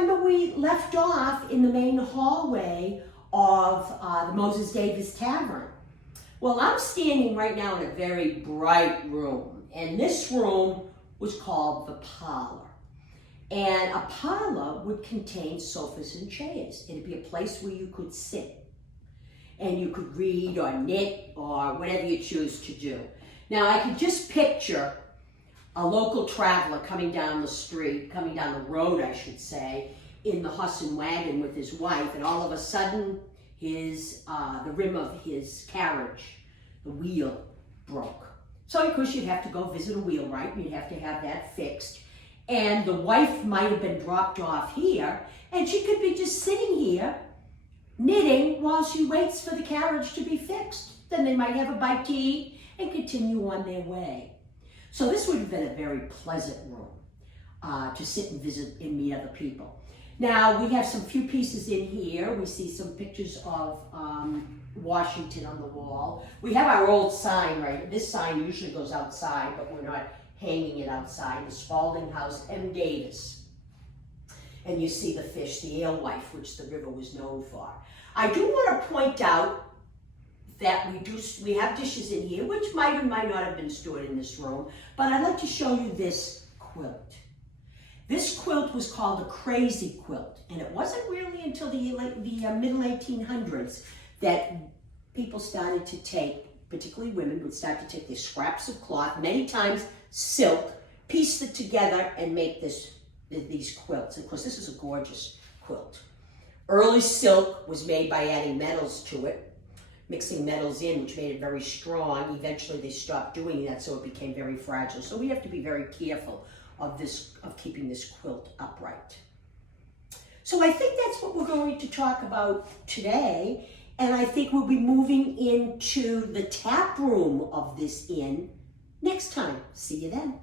remember we left off in the main hallway of the Moses Davis Tavern. Well, I'm standing right now in a very bright room, and this room was called the Parlor. And a parlor would contain sofas and chairs. It'd be a place where you could sit, and you could read or knit or whatever you choose to do. Now, I could just picture a local traveler coming down the street, coming down the road, I should say, in the horse and wagon with his wife, and all of a sudden, the rim of his carriage, the wheel, broke. So, of course, you'd have to go visit a wheelwright, and you'd have to have that fixed. And the wife might have been dropped off here, and she could be just sitting here, knitting while she waits for the carriage to be fixed. Then they might have a bite to eat and continue on their way. So this would have been a very pleasant room to sit and visit and meet other people. Now, we have some few pieces in here. We see some pictures of Washington on the wall. We have our old sign, right? This sign usually goes outside, but we're not hanging it outside. The Spalding House, M. Davis. And you see the fish, the alewife, which the river was known for. I do want to point out that we have dishes in here, which might or might not have been stored in this room, but I'd like to show you this quilt. This quilt was called a crazy quilt, and it wasn't really until the middle 1800s that people started to take, particularly women, would start to take these scraps of cloth, many times silk, piece it together and make these quilts. And of course, this is a gorgeous quilt. Early silk was made by adding metals to it, mixing metals in, which made it very strong. Eventually, they stopped doing that, so it became very fragile. So we have to be very careful of keeping this quilt upright. So I think that's what we're going to talk about today. And I think we'll be moving into the tap room of this inn next time. See you then.